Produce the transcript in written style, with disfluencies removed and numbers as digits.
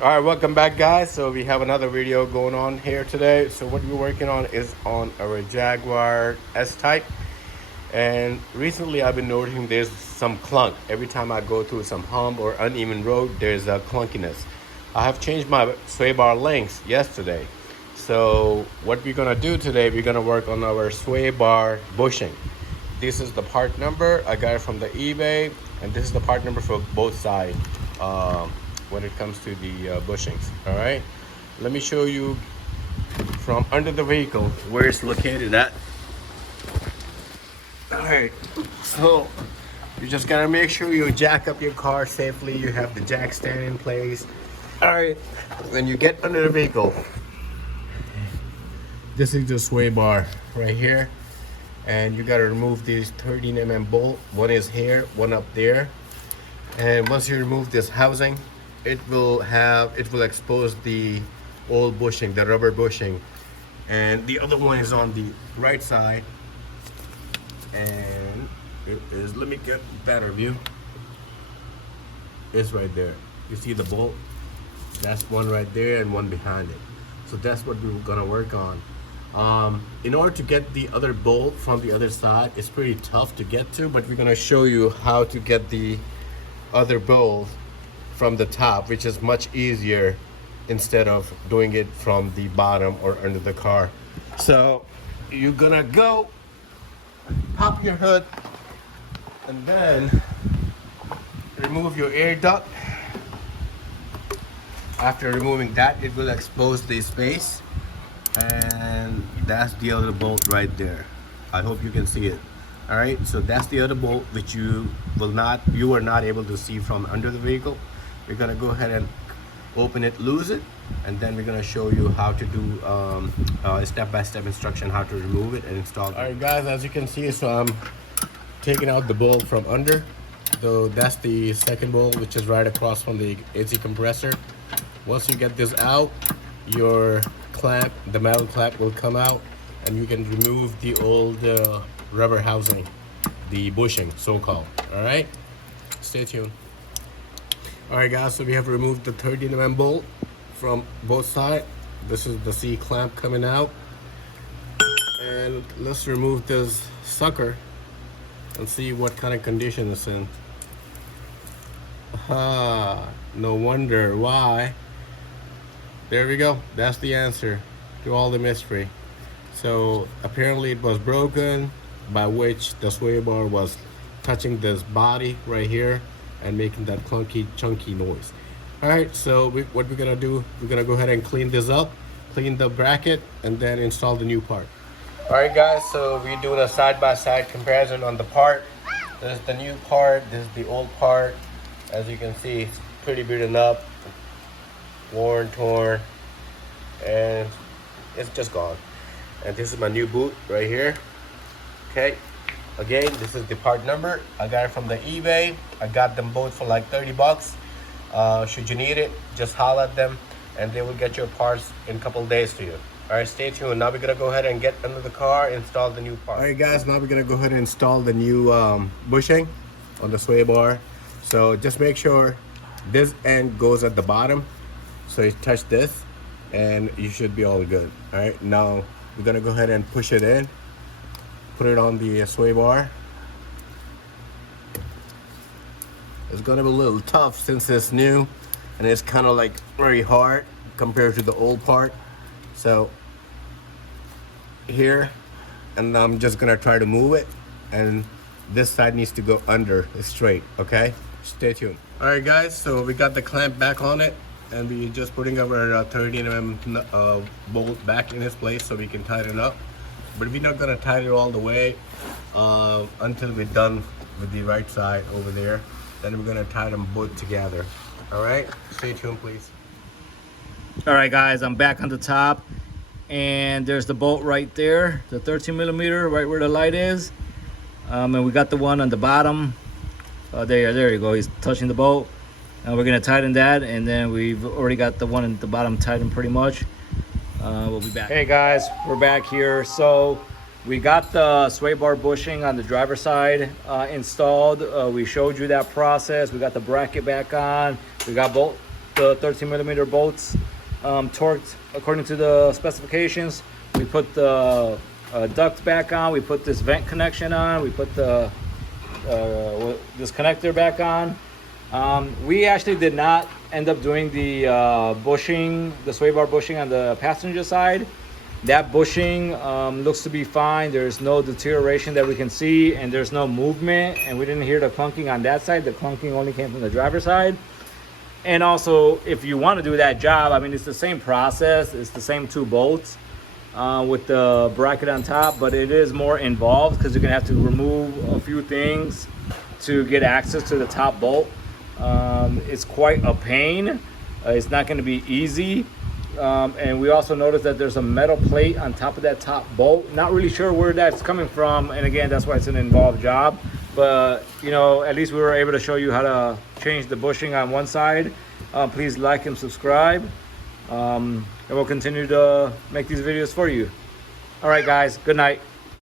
All right, welcome back, guys. So we have another video going on here today. So what we're working on is on our Jaguar S-Type. And recently I've been noticing there's some clunk. Every time I go through some hump or uneven road, there's a clunkiness. I have changed my sway bar lengths yesterday. So what we're gonna do today, we're gonna work on our sway bar bushing. This is the part number. I got it from the eBay, and this is the part number for both sides. When it comes to the bushings. All right, let me show you from under the vehicle where it's located at. All right, so you just gotta make sure you jack up your car safely. You have the jack stand in place. All right, when you get under the vehicle, this is the sway bar right here, and you gotta remove these 13 mm bolt. One is here, one up there, and once you remove this housing, it will expose the old bushing, the rubber bushing, and the other one is on the right side, and it is, let me get a better view. It's right there. You see the bolt? That's one right there and one behind it. So that's what we're gonna work on. In order to get the other bolt from the other side, it's pretty tough to get to, but we're gonna show you how to get the other bolt from the top, which is much easier instead of doing it from the bottom or under the car. So you're gonna go pop your hood and then remove your air duct. After removing that, it will expose the space, and that's the other bolt right there. I hope you can see it. All right, so that's the other bolt which you are not able to see from under the vehicle. We're gonna go ahead and open it, lose it, and then we're gonna show you how to do a step-by-step instruction how to remove it and install it. All right, guys, as you can see, so I'm taking out the bolt from under. So that's the second bolt, which is right across from the AC compressor. Once you get this out, your clamp, the metal clamp, will come out, and you can remove the old rubber housing, the bushing, so-called. All right, stay tuned. All right, guys, so we have removed the 13 mm bolt from both sides. This is the C clamp coming out, and let's remove this sucker and see what kind of condition it's in. No wonder why. There we go. That's the answer to all the mystery. So apparently it was broken, by which the sway bar was touching this body right here and making that clunky, chunky noise. All right, so what we're gonna do, we're gonna go ahead and clean this up, clean the bracket, and then install the new part. All right, guys, so we're doing a side-by-side comparison on the part. This is the new part, this is the old part. As you can see, it's pretty beaten up, worn, torn, and it's just gone. And this is my new boot right here. Okay, again, this is the part number. I got it from the eBay. I got them both for like 30 bucks. Should you need it, just holler at them and they will get your parts in a couple days to you. All right, stay tuned. Now we're gonna go ahead and get under the car, install the new part. All right, guys, now we're gonna go ahead and install the new bushing on the sway bar. So just make sure this end goes at the bottom. So you touch this and you should be all good. All right, now we're gonna go ahead and push it in, put it on the sway bar. It's gonna be a little tough since it's new and it's kind of like very hard compared to the old part. So here, and I'm just gonna try to move it, and this side needs to go under straight. Okay, stay tuned. All right, guys, so we got the clamp back on it, and we're just putting our 13 mm bolt back in its place so we can tighten it up. But we're not gonna tighten it all the way until we're done with the right side over there. Then we're gonna tie them both together. All right, stay tuned, please. All right, guys, I'm back on the top, and there's the bolt right there, the 13mm, right where the light is. And we got the one on the bottom. There you go. He's touching the bolt. And we're gonna tighten that, and then we've already got the one at the bottom tightened pretty much. We'll be back. Hey guys, we're back here. So We got the sway bar bushing on the driver's side installed. We showed you that process. We got the bracket back on. We got both the 13 millimeter bolts torqued according to the specifications. We put the duct back on. We put this vent connection on. We put the this connector back on. We actually did not end up doing the bushing, the sway bar bushing on the passenger side. That bushing looks to be fine. There's no deterioration that we can see, and there's no movement, and we didn't hear the clunking on that side. The clunking only came from the driver's side. And also, if you want to do that job, I mean, it's the same process. It's the same 2 bolts with the bracket on top, but it is more involved because you're gonna have to remove a few things to get access to the top bolt. It's quite a pain. It's not going to be easy. And we also noticed that there's a metal plate on top of that top bolt. Not really sure where that's coming from, and again, that's why it's an involved job. But you know, at least we were able to show you how to change the bushing on one side. Please like and subscribe, and we'll continue to make these videos for you. All right guys, good night.